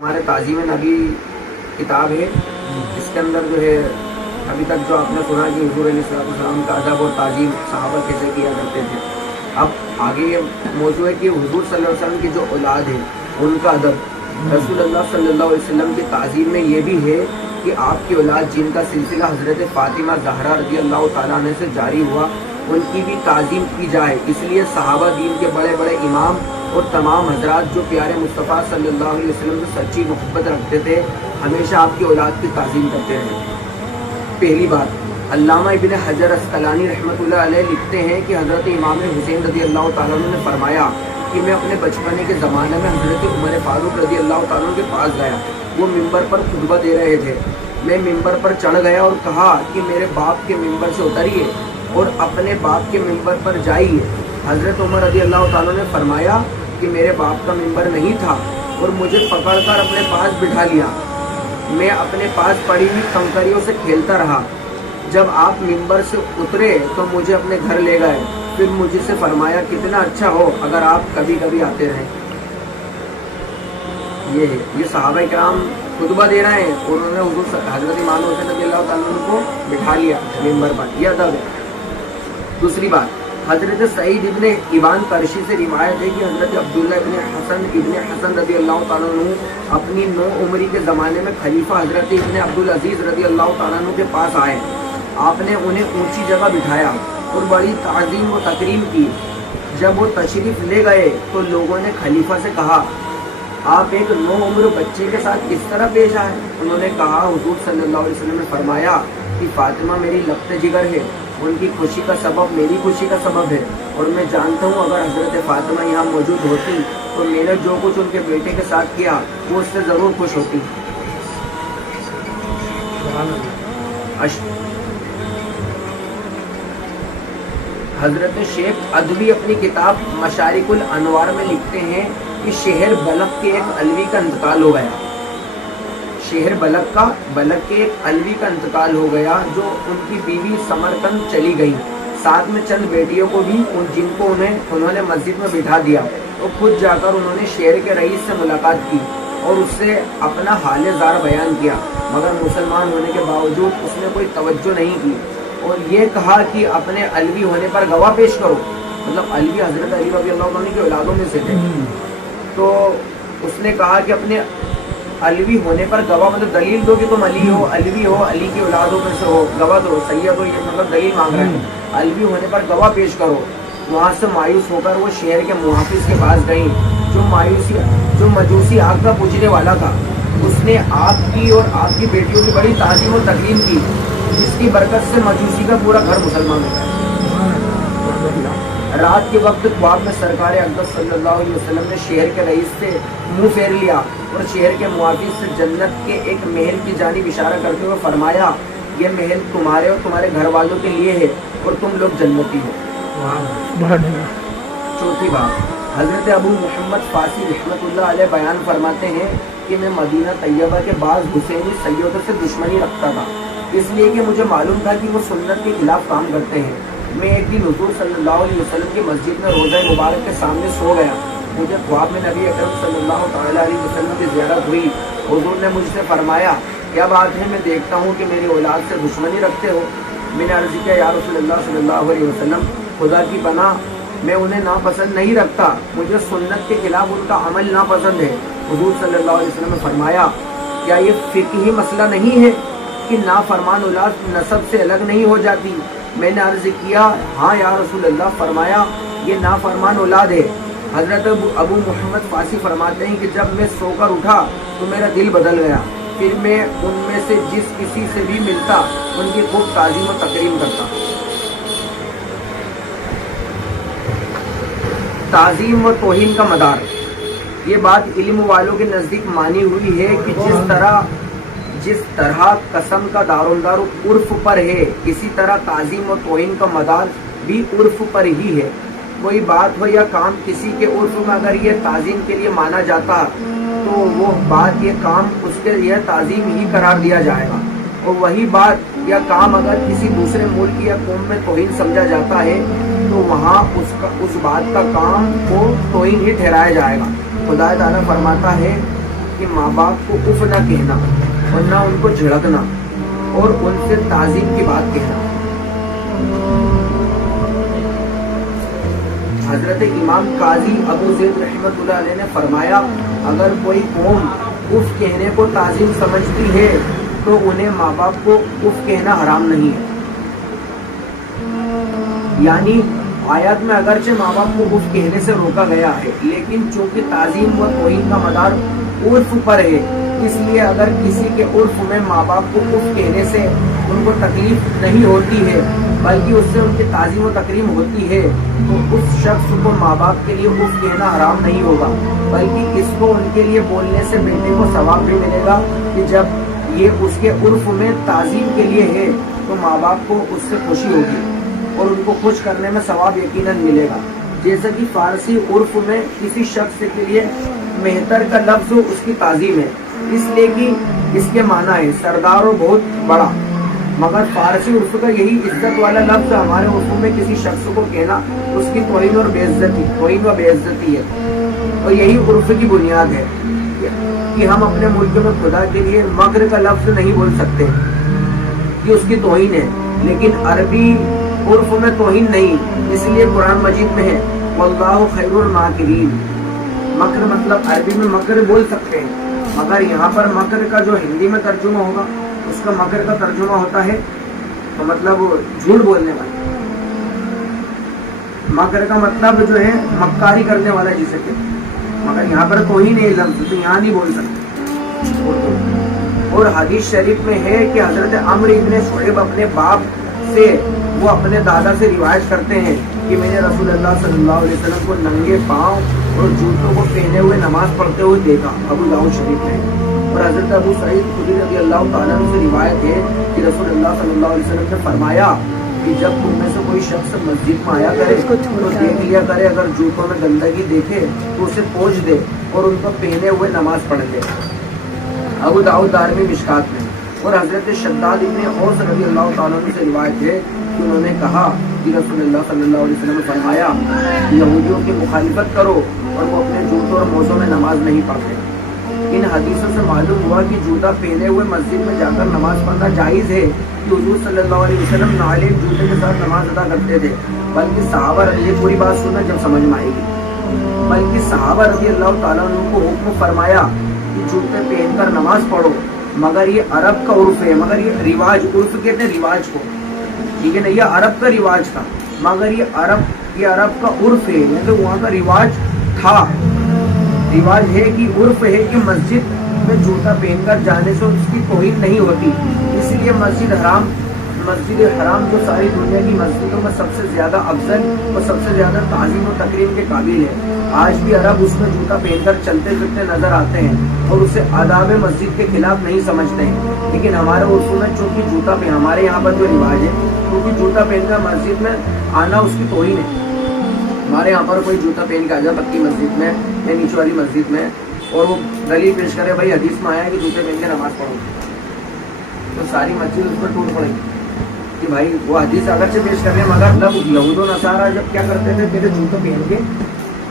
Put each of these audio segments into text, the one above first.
ہمارے تعظیم نبی کتاب ہے، اس کے اندر جو ہے ابھی تک جو آپ نے سنا کہ حضور علیہ السلام کا ادب اور تعظیم صحابہ کیسے کیا کرتے تھے، اب آگے یہ موضوع ہے کہ حضور صلی اللہ علیہ وسلم کی جو اولاد ہے ان کا ادب، رسول اللہ صلی اللہ علیہ وسلم کی تعظیم میں یہ بھی ہے کہ آپ کی اولاد جن کا سلسلہ حضرت فاطمہ زہرا رضی اللہ تعالیٰ عنہ سے جاری ہوا ان کی بھی تعظیم کی جائے۔ اس لیے صحابہ دین کے بڑے بڑے امام اور تمام حضرات جو پیارے مصطفیٰ صلی اللہ علیہ وسلم سے سچی محبت رکھتے تھے ہمیشہ آپ کی اولاد کی تعظیم کرتے رہے۔ پہلی بات، علامہ ابن حجر اسقلانی رحمۃ اللہ علیہ لکھتے ہیں کہ حضرت امام حسین رضی اللہ تعالیٰ عنہ نے فرمایا کہ میں اپنے بچپنے کے زمانے میں حضرت عمر فاروق رضی اللہ تعالیٰ عنہ کے پاس گیا، وہ ممبر پر خطبہ دے رہے تھے، میں ممبر پر چڑھ گیا اور کہا کہ میرے باپ کے ممبر سے اتریے اور اپنے باپ کے ممبر پر جائیے۔ حضرت عمر رضی اللہ تعالیٰ نے فرمایا کہ میرے باپ کا ممبر نہیں تھا اور مجھے پکڑ کر اپنے پاس بٹھا لیا، میں اپنے پاس پڑی ہوئی کنکریوں سے کھیلتا رہا، جب آپ ممبر سے اترے تو مجھے اپنے گھر لے گئے، پھر مجھ سے فرمایا کتنا اچھا ہو اگر آپ کبھی کبھی آتے رہیں۔ یہ صحابہ کرام خطبہ دے رہے ہیں اور انہوں نے حضور حضرت امام حسین رضی اللہ تعالیٰ عنہ کو بٹھا لیا ممبر پر، یہ ادب ہے۔ دوسری بات، حضرت سعید ابن ایوان قرشی سے روایت ہے کہ حضرت عبداللہ ابن حسن رضی اللہ تعالیٰ عنہ اپنی 9 عمری کے زمانے میں خلیفہ حضرت ابن عبدالعزیز رضی اللہ تعالیٰ عنہ کے پاس آئے، آپ نے انہیں اونچی جگہ بٹھایا اور بڑی تعظیم و تکریم کی۔ جب وہ تشریف لے گئے تو لوگوں نے خلیفہ سے کہا آپ ایک 9 عمر بچے کے ساتھ کس طرح پیش آئے؟ انہوں نے کہا حضور صلی اللہ علیہ وسلم نے فرمایا کہ فاطمہ میری لفت جگر ہے، ان کی خوشی کا سبب میری خوشی کا سبب ہے، اور میں جانتا ہوں اگر حضرت فاطمہ یہاں موجود ہوتی تو میں نے جو کچھ ان کے بیٹے کے ساتھ کیا وہ اس سے ضرور خوش ہوتی۔ حضرت شیخ ادوی اپنی کتاب مشارق الانوار میں لکھتے ہیں کہ شہر بلخ کے ایک علوی کا انتقال ہو گیا، شہر بلخ کے ایک علوی کا انتقال ہو گیا جو ان کی بیوی سمرقند چلی گئی، ساتھ میں چند بیٹیوں کو بھی جن کو انہوں نے مسجد میں بٹھا دیا، تو خود جا کر انہوں نے شہر کے رئیس سے ملاقات کی اور اس سے اپنا حال زار بیان کیا، مگر مسلمان ہونے کے باوجود اس نے کوئی توجہ نہیں کی اور یہ کہا کہ اپنے علوی ہونے پر گواہ پیش کرو، مطلب علوی حضرت علی رضی اللہ عنہ کی اولادوں میں سے تھے، تو اس نے کہا کہ اپنے علوی ہونے پر گواہ، مطلب دلیل دو کہ تم علی ہو، علوی ہو، علی کی اولادوں میں سے ہو، گواہ دو، سید ہو، یہ مطلب دلیل مانگ رہے ہیں، علوی ہونے پر گواہ پیش کرو۔ وہاں سے مایوس ہو کر وہ شہر کے محافظ کے پاس گئیں جو مجوسی آگ کا پوجنے والا تھا، اس نے آپ کی اور آپ کی بیٹیوں کی بڑی تعظیم و تکریم کی، جس کی برکت سے مجوسی کا پورا گھر مسلمان ہو گیا۔ رات کے وقت خواب میں سرکار اقدس صلی اللہ علیہ وسلم نے شہر کے رئیس سے منہ پھیر لیا اور شہر کے محافظ سے جنت کے ایک محل کی جانب اشارہ کرتے ہوئے فرمایا یہ محل تمہارے اور تمہارے گھر والوں کے لیے ہے اور تم لوگ جنتی ہو۔ چوتھی بات، حضرت ابو محمد فاسی رحمۃ اللہ علیہ بیان فرماتے ہیں کہ میں مدینہ طیبہ کے بعض حسینی سیدوں سے دشمنی رکھتا تھا، اس لیے کہ مجھے معلوم تھا کہ وہ سنت کے خلاف کام کرتے ہیں۔ میں ایک دن حضور صلی اللہ علیہ وسلم کی مسجد میں روضہ مبارک کے سامنے سو گیا، مجھے خواب میں نبی اکرم صلی اللہ تعالیٰ علیہ وسلم کی زیارت ہوئی، حضور نے مجھ سے فرمایا کیا بات ہے؟ میں دیکھتا ہوں کہ میری اولاد سے دشمنی رکھتے ہو۔ میں نے عرض کیا یا رسول اللہ صلی اللہ علیہ وسلم، خدا کی پناہ میں انہیں ناپسند نہیں رکھتا، مجھے سنت کے خلاف ان کا عمل ناپسند ہے۔ حضور صلی اللہ علیہ وسلم نے فرمایا کیا یہ فقہی مسئلہ نہیں ہے کہ نافرمان اولاد نسب سے الگ نہیں ہو جاتی؟ میں نے عرض کیا ہاں یا رسول اللہ، فرمایا یہ نافرمان اولاد ہے۔ حضرت ابو محمد فاسی فرماتے ہیں کہ جب میں سو کر اٹھا تو میرا دل بدل گیا، پھر میں ان میں سے جس کسی سے بھی ملتا ان کی خوب تعظیم و تکریم کرتا۔ تعظیم و توہین کا مدار، یہ بات علم والوں کے نزدیک مانی ہوئی ہے کہ جس طرح قسم کا دارومدار عرف پر ہے، اسی طرح تعظیم و توہین کا مدار بھی عرف پر ہی ہے۔ کوئی بات ہو یا کام کسی کے عرف میں اگر یہ تعظیم کے لیے مانا جاتا تو وہ بات یہ کام اس کے لیے تعظیم ہی قرار دیا جائے گا، اور وہی بات یا کام اگر کسی دوسرے ملک یا قوم میں توہین سمجھا جاتا ہے تو وہاں اس بات کا کام کو توہین ہی ٹھہرایا جائے گا۔ خدا تعالیٰ فرماتا ہے کہ ماں باپ کو اف نہ کہنا اور نہ ان کو جھڑکنا اور ان سے تعظیم کی بات کہنا۔ حضرت امام قاضی ابو زید رحمۃ اللہ علیہ نے فرمایا اگر کوئی قوم اف کہنے کو تعظیم سمجھتی ہے تو انہیں ماں باپ کو اف کہنا حرام نہیں ہے۔ یعنی آیات میں اگرچہ ماں باپ کو اف کہنے سے روکا گیا ہے، لیکن چونکہ تعظیم و توہین کا مدار عرف پر ہے، اس لیے اگر کسی کے عرف میں ماں باپ کو اف کہنے سے ان کو تکلیف نہیں ہوتی ہے بلکہ اس سے ان کی تعظیم و تکریم ہوتی ہے تو اس شخص کو ماں باپ کے لیے اف کہنا حرام نہیں ہوگا، بلکہ اس کو ان کے لیے بولنے سے بیٹے کو ثواب بھی ملے گا کہ جب یہ اس کے عرف میں تعظیم کے لیے ہے تو ماں باپ کو اس سے خوشی ہوگی اور ان کو خوش کرنے میں ثواب یقیناً ملے گا۔ جیسا کہ فارسی عرف میں کسی شخص کے لیے مہتر کا لفظ اس کی تعظیم ہے، اس لیے کہ اس کے معنی ہے سردار و بہت بڑا، مگر فارسی عرف کا یہی عزت والا لفظ ہمارے عرف میں کسی شخص کو کہنا اس کی توہین و بے عزتی ہے، اور یہی عرف کی بنیاد ہے کہ ہم اپنے ملک میں خدا کے لیے مکر کا لفظ نہیں بول سکتے کہ اس کی توہین ہے، لیکن عربی عرف میں توہین نہیں، اس لیے قرآن مجید میں ہے واللہ خیر الماکرین۔ مکر مطلب عربی میں مکر بول سکتے ہیں، مگر یہاں پر مکر کا جو ہندی میں ترجمہ ہوگا اس کا مکر کا ترجمہ ہوتا ہے تو مطلب جھوٹ بولنے والا۔ مکر کا مطلب جو ہے مکاری کرنے والا جسے کہتے ہیں، مگر یہاں پر توہین ہے لفظ تو یہاں نہیں بول سکتے۔ اور حدیث شریف میں ہے کہ حضرت عمرو ابن شعیب اپنے باپ سے وہ اپنے دادا سے روایت کرتے ہیں کہ میں نے رسول اللہ صلی اللہ علیہ وسلم کو ننگے پاؤں اور جوتوں کو پہنے ہوئے نماز پڑھتے ہوئے دیکھا، ابو داؤد شریف میں۔ اور حضرت ابو سعید خدری رضی اللہ تعالیٰ عنہ سے روایت ہے کہ رسول اللہ صلی اللہ علیہ وسلم نے فرمایا کہ جب تم میں سے کوئی شخص مسجد میں آیا کرے تو دیکھ لیا کرے، اگر جوتوں میں گندگی دیکھے تو اسے پوچھ دے اور ان کو پہنے ہوئے نماز پڑھ لے، ابو داؤد دارمی مشکات میں۔ اور حضرت شداد ابن اوس رضی اللہ تعالیٰ عنہ سے روایت ہے کہ انہوں نے کہا کہ رسول اللہ صلی اللہ علیہ وسلم نے فرمایا یہودیوں کی مخالفت کرو اور وہ اپنے جوتوں اور موزوں میں نماز نہیں پڑھتے۔ ان حدیثوں سے معلوم ہوا کہ جوتا پہنے ہوئے مسجد میں جا کر نماز پڑھنا جائز ہے کہ حضور صلی اللہ علیہ وسلم نعلین جوتے کے ساتھ نماز ادا کرتے تھے، بلکہ صحابہ یہ پوری بات سننا جب سمجھ میں آئے گی، بلکہ صحابہ رضی اللہ تعالیٰ عنہ کو حکم فرمایا کہ جوتے پہن کر نماز پڑھو، مگر یہ عرب کا عرف ہے، مگر یہ رواج، عرف کہتے ہیں رواج کو، ٹھیک ہے نا، یہ عرب کا رواج تھا، مگر یہ عرب کا عرف ہے، یعنی وہاں کا رواج تھا، رواج ہے کہ عرف ہے کہ مسجد میں جوتا پہن کر جانے سے اس کی توہین نہیں ہوتی، اس لیے مسجد حرام جو ساری دنیا کی مسجدوں میں سب سے زیادہ افضل اور سب سے زیادہ تعظیم و تکریم کے قابل ہے، آج بھی عرب اس میں جوتا پہن کر چلتے پھرتے نظر آتے ہیں اور اسے آداب مسجد کے خلاف نہیں سمجھتے ہیں، لیکن ہمارے عرفوں میں چونکہ جوتا پہن، ہمارے یہاں پر جو رواج ہے کیونکہ جوتا پہن کر مسجد میں آنا اس کی توہین ہے، ہمارے یہاں پر کوئی جوتا پہن کے آ جائے پکی مسجد میں یا نیچے والی مسجد میں اور وہ دلیل پیش کرے بھائی حدیث میں آیا ہے کہ جوتے پہن کے نماز پڑھو، تو ساری مسجد اس پر ٹوٹ پڑے گی کہ بھائی وہ حدیث اگرچہ پیش کر رہے ہیں، مگر لب یہود و نصارہ جب کیا کرتے تھے پہلے جوتے پہن کے،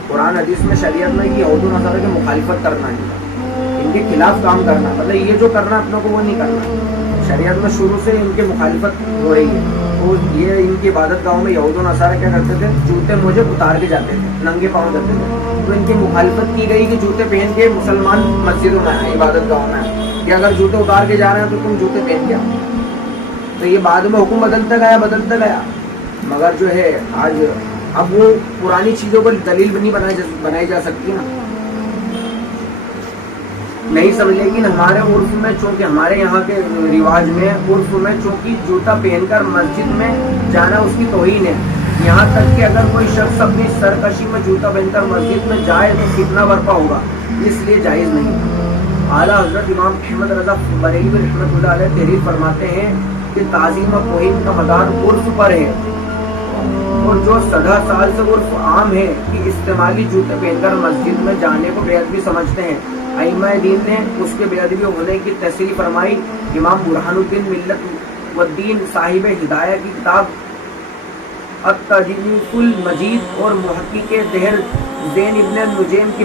قرآن حدیث میں شریعت میں کہ یہود و نصارہ کی مخالفت کرنا ہے، ان کے خلاف کام کرنا، مطلب یہ جو کرنا اپنوں کو وہ نہیں کرنا، شریعت میں شروع سے ان کی مخالفت ہو رہی ہے، تو یہ ان کی عبادت گاہوں میں یہود و نصارہ کیا کرتے تھے، جوتے موجے اتار کے جاتے تھے، ننگے پاؤں جاتے تھے، تو ان کی مخالفت کی گئی کہ جوتے پہن کے مسلمان مسجدوں میں آئیں، عبادت گاہوں میں آئیں، کہ اگر جوتے اتار کے جا رہے ہیں تو تم جوتے پہن کے آؤ، تو یہ بعد میں حکم بدلتا گیا، مگر جو ہے آج اب وہ پرانی چیزوں پر دلیل نہیں بنائی جا سکتی نا، نہیں سمجھ، لیکن ہمارے عرف میں چونکہ ہمارے یہاں کے رواج میں عرف میں چونکہ جوتا پہن کر مسجد میں جانا اس کی توہین ہے، یہاں تک کہ اگر کوئی شخص اپنی سرکشی میں جوتا پہن کر مسجد میں جائے تو فتنہ برپا ہوگا، اس لیے جائز نہیں۔ اعلیٰ حضرت امام احمد رضا بریلوی رحمۃ اللہ علیہ تحریر فرماتے ہیں کہ تعظیم و توہین کا مدار عرف پر ہے، اور جو 10 سال سے عرف عام ہے کہ استعمالی جوتے پہن کر مسجد میں جانے کو بے ادبی سمجھتے ہیں، ائمہ دین نے اس کے بے ادبی ہونے کی تصریح فرمائی۔ امام برہان الدین ملت والدین صاحب ہدایہ کی کتاب التجوید المجید اور محقق دہر زین ابن نجیم کی